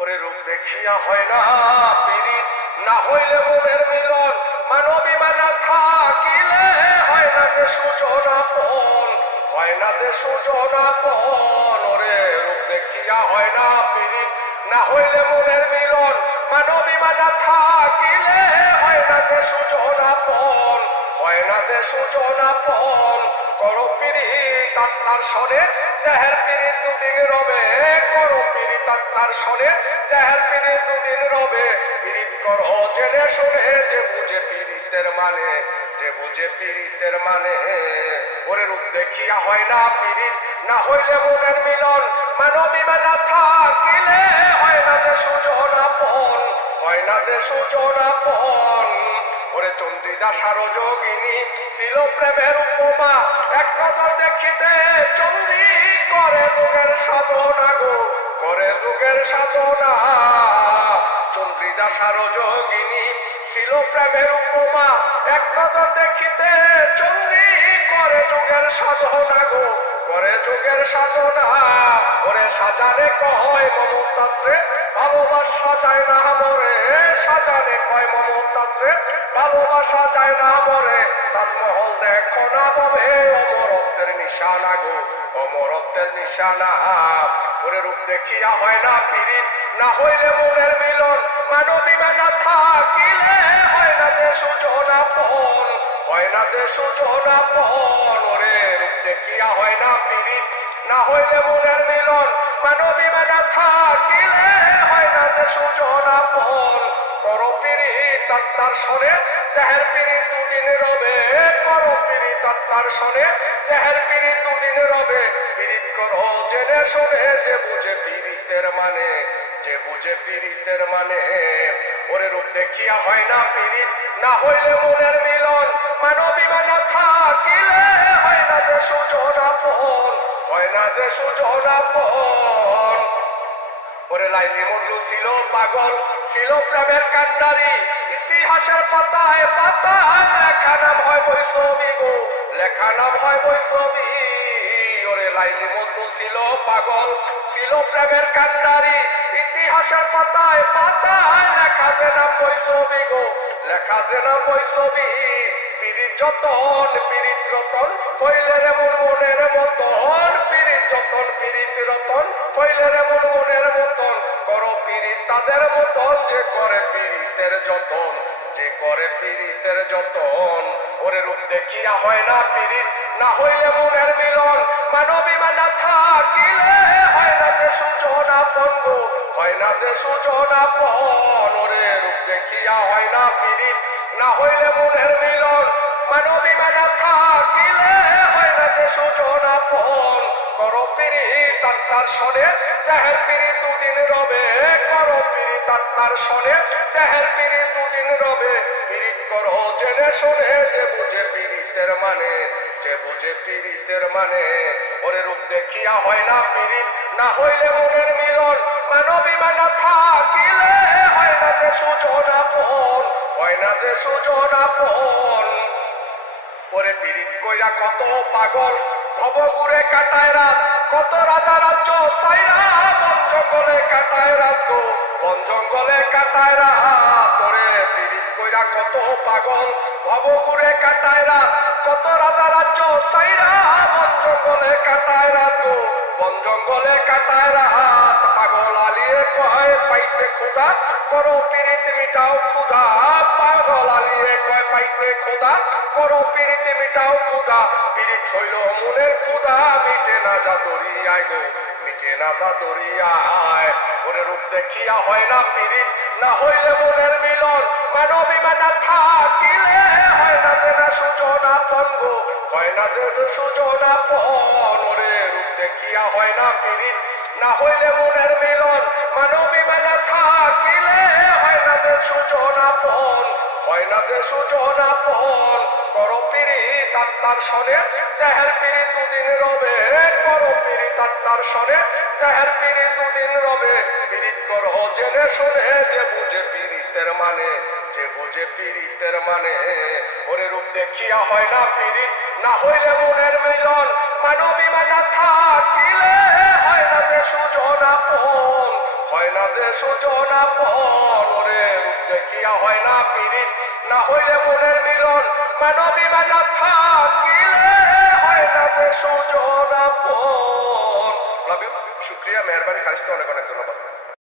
ওরে রূপ দেখিয়া হয় না পীড়িত, না হইলে মনের মিলন, মানবিমানা থাকিলে হয় না যে সুজনাপন, হয় না যে সুজনাপন। ওরে রূপ দেখিয়া হয় না পীড়িত, না হইলে মনের মিলন, মানবিমানা থাকিলে হয় না যে সুজনাপন, হয় না যে সুজনাপন। করো পীড়িত আত্মার সনে, দেহের পীড়িত দুদিন রবে, করো পীড়িত আত্মার সনে, দেহের পীড়িত দুদিন রবে। পীড়িত করো জেনে শুনে, যে বুঝে পীড়িতের মানে, যে বুঝে পীড়িতের মানে। ওরে রূপ দেখিয়া হয় না পীড়িত, না হইলে মনের মিলন, মানবিমানা থাকিলে হয় না যে সুজনাপন, হয় না যে সুজনাপন। ওরে চন্দ্রিদা সারযোগিনী ছিল প্রেমের উপমা, এক নজর দেখিতে চন্দ্রী করে যুগের সাধনা গো, করে যুগের সাধনা। চন্দ্রিদা সারযোগিনী ছিল প্রেমের উপমা, এক নজর দেখিতে চন্দ্রী করে যুগের সাধনা গো, করে যুগের সাধনা। ওরে সাজানে কয় মমতাজরে, ভালোবাসা যায় না মরে, সাজানে কয় মমতাজরে, ভালোবাসা যায় না মরে। তাজমহল দেখো না বলে, অমরত্বের নিশানা গো, অমরত্বের নিশানা। ওরে রূপ দেখিয়া হয় না পীড়িত, না হইলে মনের মিলন, মানবিমানা থাকিলে হয় না যে সুজনাপন, হয় না যে সুজনাপন। ওরে রূপ দেখিয়া হয় না পীড়িত, না হইলে মনের মিলন, মানবিমানা থাকিলে হয় না যে সুজনাপন। করো পীড়িত আত্মার সনে, দেহের পীড়িত দুদিন রবে, করো পীড়িত আত্মার সনে, দেহের পীড়িত দুদিন রবে। পীড়িত করো জেনে শুনে, যে বুঝে পীড়িতের মানে, যে বুঝে পীড়িতের মানে। ওরে রূপ দেখিয়া হয় না পীড়িত, না হইলে মনের মিলন, মানবিমানা থাকিলে হয় না যে সুজনাপন, হয় না যে সুজনাপন। ওরে লাইলি মজনু ছিল পাগল, ছিল প্রেমের কান্ডারি, ইতিহাসের পাতায় পাতায় লেখা নাম হয় বৈষ্ণবী গো, লেখা নাম হয় বৈষ্ণবী। ওরে লাইলি মজনু ছিল পাগল, ছিল প্রেমের কান্ডারি, ইতিহাসের পাতায় পাতায় লেখা যে নাম বৈষ্ণবী গো, লেখা যে নাম বৈষ্ণবী। পীড়িত যতন পীড়িত রতন হইলে রে মন মনের মতন, পীড়িত যতন পীড়িত রতন হইলে রে মন মনের মতন। করো পীড়িত তাদের মতন, যে করে পীড়িতের যতন, যে করে পীড়িতের যতন। ওরে রূপ দেখিয়া হয় না পীড়িত, না হইলে মনের মিলন, মানবিমানা থাকিলে হয় না যে সুজনাপন গো, হয় না যে সুজনাপন। ওরে রূপ দেখিয়া হয় না পীড়িত, না হইলে মনের মিলন, মানবিমানা থাকিলে হয় না যে সুজনাপন। করো পীড়িত আত্মার সনে, দেহের পীড়িত দুদিন রবে, করো পীড়িত আত্মার সনে, দেহের পীড়িত দুদিন রবে। পীড়িত করো জেনে শুনে, যে বুঝে পীড়িতের মানে, যে বুঝে পীড়িতের মানে। ওরে রূপ দেখিয়া হয় না পীড়িত, না হইলে মনের মিলন, মানবিমানা থাকিলে হয় না যে সুজনাপন, হয় না যে সুজনাপন। ওরে পীড়িত কইরা কত পাগল ভবঘুরে কাটায় রাত, কত রাজা রাজ্য সাইরা বন জঙ্গলে কাটায় রাত গো, বন জঙ্গলে কাটায় রাত। ওরে পীড়িত কইরা কত পাগল ভবঘুরে কাটায় রাত, কত রাজা রাজ্য সাইরা বন জঙ্গলে কাটায় রাত গো, বন জঙ্গলে কাটায় রাত। পাগল আলিয়ে কয় পাইতে খোদা, করো পীড়িত মিটাও ক্ষুধা, পাগল আলিয়ে কয় পাইতে খোদা, করো পীড়িত মিটাও ক্ষুধা। পীড়িত হইল মনের ক্ষুধা, মিটে না যা দরিয়ায় গো, মিটে না যা দরিয়ায়। ওরে রূপ দেখিয়া হয় না পীড়িত, না হইলে মনের মিলন, মানবিমানা থাকিলে হয় না যে না সুজনাপন গো, হয় না যে সুজনাপন। ওরে রূপ দেখিয়া হয় না পীড়িত, না হইলে মনের মিলন, মানবিমানা থাকিলে হয় না যে সুজনাপন, হয় না যে সুজনাপন। করো পীড়িত আত্মার সনে, দেহের পীড়িত দুদিন রবে, করো পীড়িত আত্মার সনে, দেহের পীড়িত দুদিন রবে। পীড়িত করো জেনে শুনে, যে বুঝে পীড়িতের মানে, যে বুঝে পীড়িতের মানে। ওরে রূপ দেখিয়া হয় না পীড়িত, না হইলে মনের মিলন, মানবিমানা থাকিলে হয় না যে সুজনাপন, হয় হয় না যে সুজনা পন ওরে রূপ দেখিয়া হয় না পিরিত না হইলে মনের মিলন মানবী মানা থাকিলে হয় না যে সুজনা পন। লাভ ইউ, শুক্রিয়া, মেহরবানি, খালিস, অনেক অনেক ধন্যবাদ।